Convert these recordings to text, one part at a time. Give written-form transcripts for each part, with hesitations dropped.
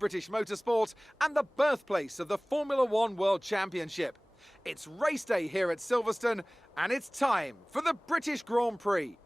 British motorsport and the birthplace of the Formula One World Championship. It's race day here at Silverstone, and it's time for the British Grand Prix.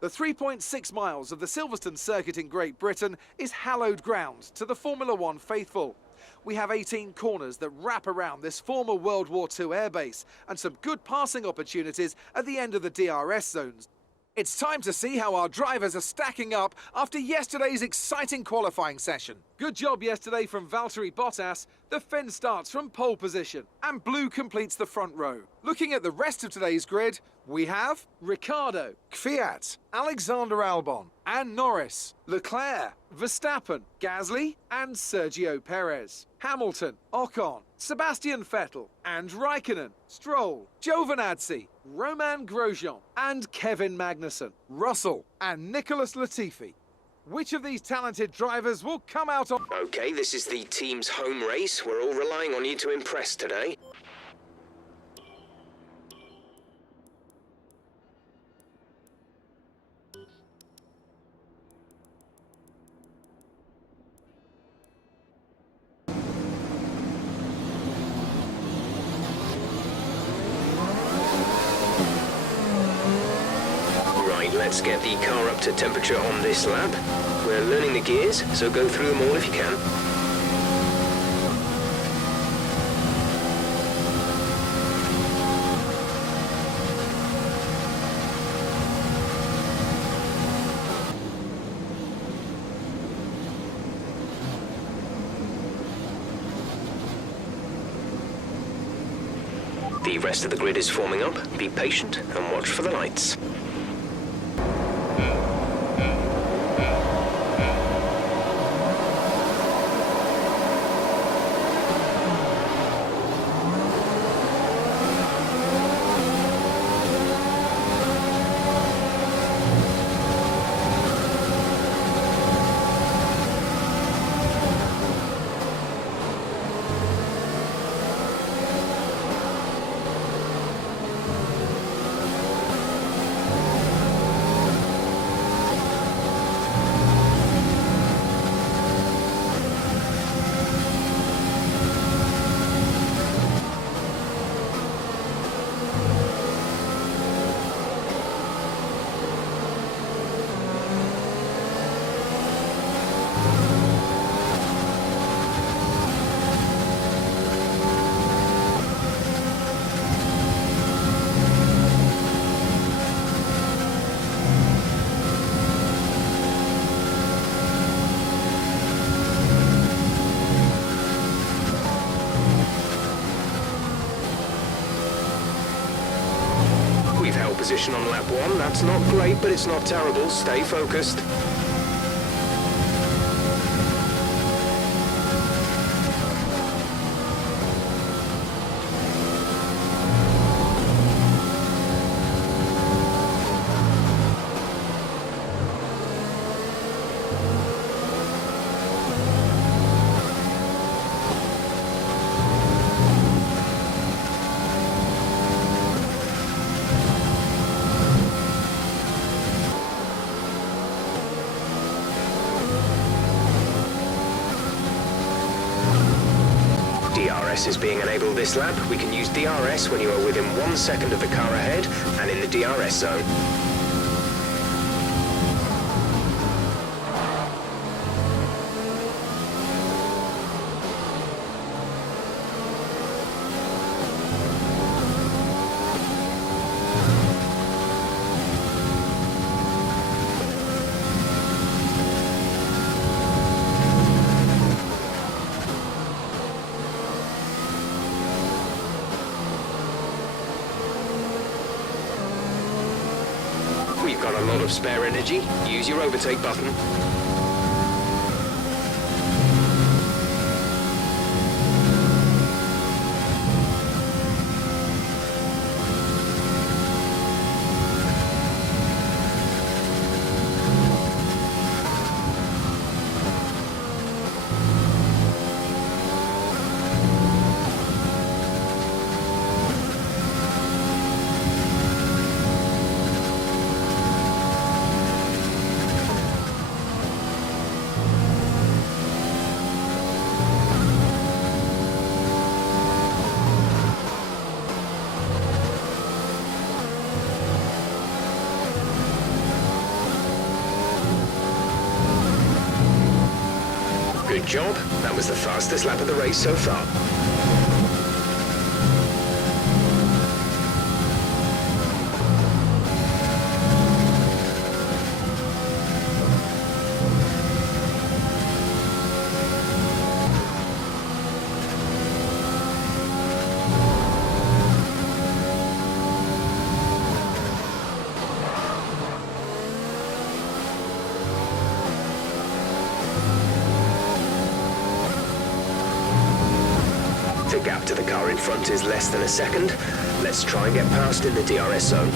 The 3.6 miles of the Silverstone circuit in Great Britain is hallowed ground to the Formula One faithful. We have 18 corners that wrap around this former World War II airbase and some good passing opportunities at the end of the DRS zones. It's time to see how our drivers are stacking up after yesterday's exciting qualifying session. Good job yesterday from Valtteri Bottas. The Finn starts from pole position and Blue completes the front row. Looking at the rest of today's grid, we have Ricciardo, Kvyat, Alexander Albon and Norris, Leclerc, Verstappen, Gasly and Sergio Perez, Hamilton, Ocon, Sebastian Vettel and Raikkonen, Stroll, Giovinazzi, Romain Grosjean and Kevin Magnussen, Russell and Nicholas Latifi. Which of these talented drivers will come out on... Okay, this is the team's home race. We're all relying on you to impress today. Let's get the car up to temperature on this lap. We're learning the gears, so go through them all if you can. The rest of the grid is forming up. Be patient and watch for the lights. Position on lap 1, that's not great, but it's not terrible. Stay focused. DRS is being enabled this lap. We can use DRS when you are within 1 second of the car ahead and in the DRS zone. We've got a lot of spare energy. Use your overtake button. job. That was the fastest lap of the race so far. The gap to the car in front is less than a second. Let's try and get past in the DRS zone.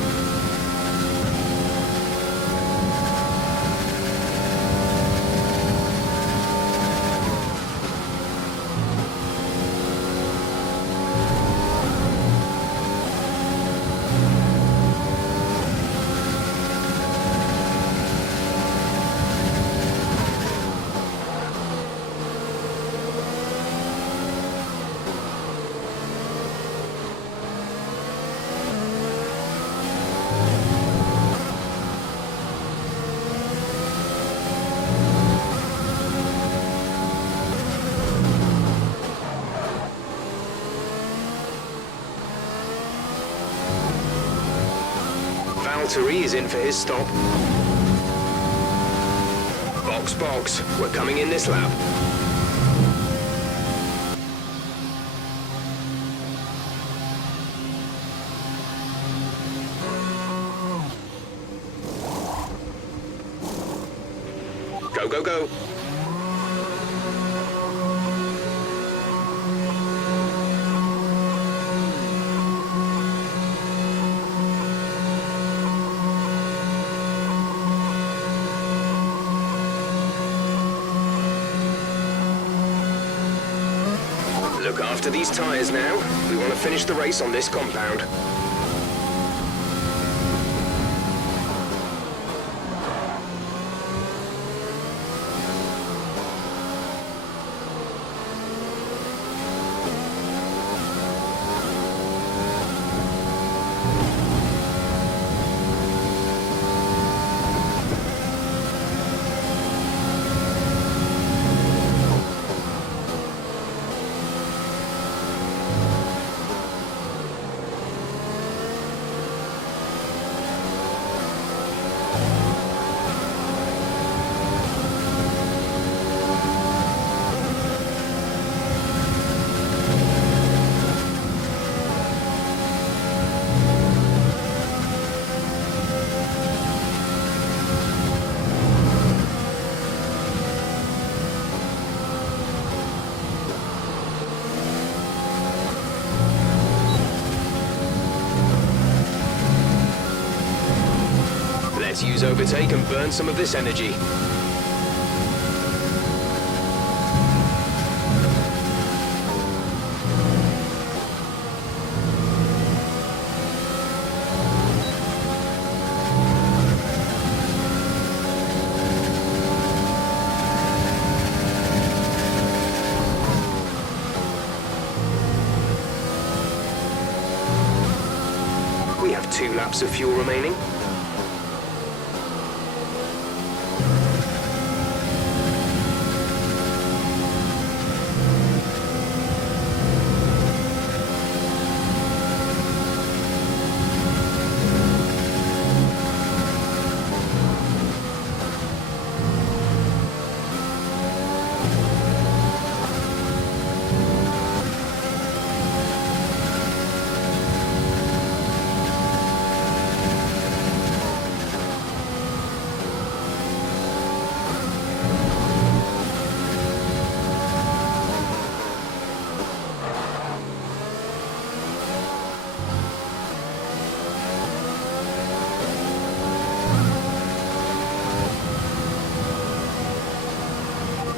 Valtteri is in for his stop. Box, box. We're coming in this lap. Go, go, go. Look after these tyres now. We want to finish the race on this compound. Let's use overtake and burn some of this energy. We have 2 laps of fuel remaining.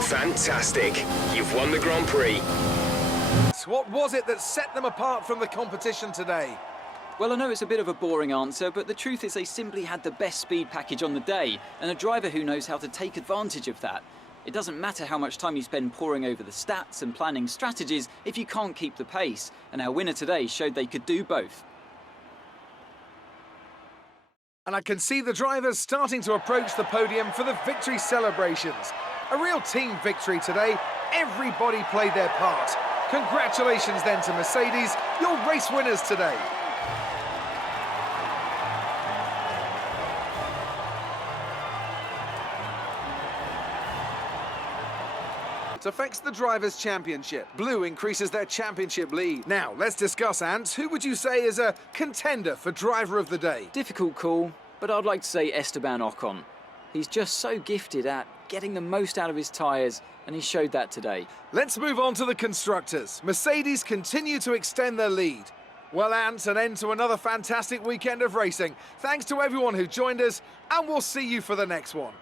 Fantastic. You've won the Grand Prix. So what was it that set them apart from the competition today? Well, I know it's a bit of a boring answer, but the truth is they simply had the best speed package on the day, and a driver who knows how to take advantage of that. It doesn't matter how much time you spend poring over the stats and planning strategies if you can't keep the pace, and our winner today showed they could do both. And I can see the drivers starting to approach the podium for the victory celebrations. A real team victory today, Everybody played their part. Congratulations then to Mercedes, your race winners today. It affects the Drivers' Championship. Blue increases their championship lead. Now, let's discuss, Ant. Who would you say is a contender for Driver of the Day? Difficult call, but I'd like to say Esteban Ocon. He's just so gifted at getting the most out of his tyres, and he showed that today. Let's move on to the Constructors. Mercedes continue to extend their lead. Well, Ant, an end to another fantastic weekend of racing. Thanks to everyone who joined us, and we'll see you for the next one.